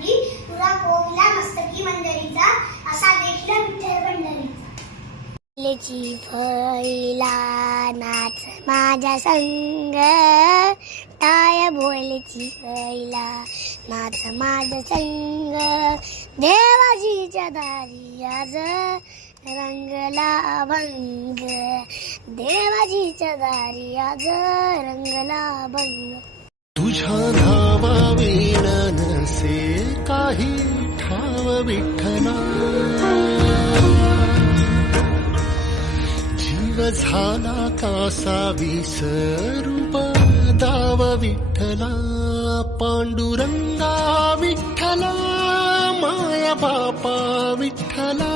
पाठी पुरा कोविला मस्तकी मंडळीचा असा देखील विठ्ठल पंढरीचा. लेची फळीला नाच माझ्या संग टाय भोलेची फळीला नाच माझ्या संग देवाजीच्या दारी आज रंगला अभंग देवाजीच्या दारी आज रंगला अभंग. तुझ्या नावा वीण नसे काही ठाव विठ्ठला जीव झाला कासा विसरू दाव विठ्ठला पांडुरंगा विठ्ठला माया बापा विठ्ठला